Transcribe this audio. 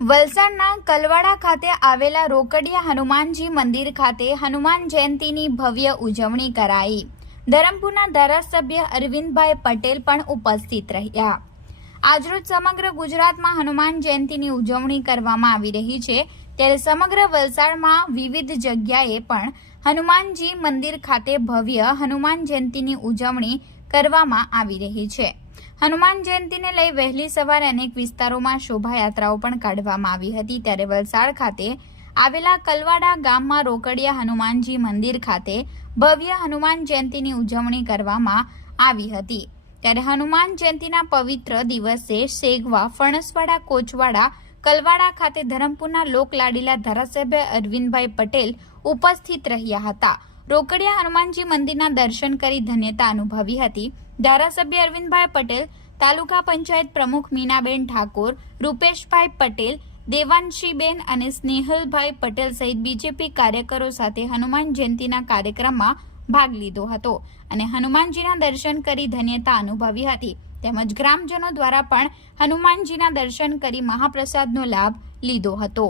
વલસાડના કલવાડા ખાતે આવેલા રોકડિયા હનુમાનજી મંદિર ખાતે હનુમાન જયંતીની ભવ્ય ઉજવણી કરાઈ। ધરમપુરના ધારાસભ્ય અરવિંદભાઈ પટેલ પણ ઉપસ્થિત રહ્યા। આજરોજ સમગ્ર ગુજરાતમાં હનુમાન જયંતીની ઉજવણી કરવામાં આવી રહી છે, ત્યારે સમગ્ર વલસાડમાં વિવિધ જગ્યાએ પણ હનુમાનજી મંદિર ખાતે ભવ્ય હનુમાન જયંતીની ઉજવણી કરવામાં આવી રહી છે। હનુમાન જયંતીને લઈ વહેલી સવારે અનેક વિસ્તારોમાં શોભાયાત્રાઓ પણ કાઢવામાં આવી હતી, ત્યારે વલસાડ ખાતે આવેલા કલવાડા ગામમાં રોકડિયા હનુમાનજી મંદિર ખાતે ભવ્ય હનુમાન જયંતીની ઉજવણી કરવામાં આવી હતી। ત્યારે હનુમાન જયંતીના પવિત્ર દિવસે સેગવા, ફણસવાડા, કોચવાડા, કલવાડા ખાતે ધરમપુરના લોકલાડીલા ધારાસભ્ય અરવિંદભાઈ પટેલ ઉપસ્થિત રહ્યા હતા। રોકડિયા હનુમાનજી મંદિરના દર્શન કરી ધન્યતા અનુભવી હતી। ધારાસભ્ય અરવિંદભાઈ પટેલ, તાલુકા પંચાયત પ્રમુખ મીનાબેન ઠાકોર, રૂપેશભાઈ પટેલ, દેવાંશીબેન અને સ્નેહલભાઈ પટેલ સહિત બીજેપી કાર્યકરો સાથે હનુમાન જયંતીના કાર્યક્રમમાં ભાગ લીધો હતો અને હનુમાનજીના દર્શન કરી ધન્યતા અનુભવી હતી। તેમજ ગ્રામજનો દ્વારા પણ હનુમાનજીના દર્શન કરી મહાપ્રસાદનો લાભ લીધો હતો।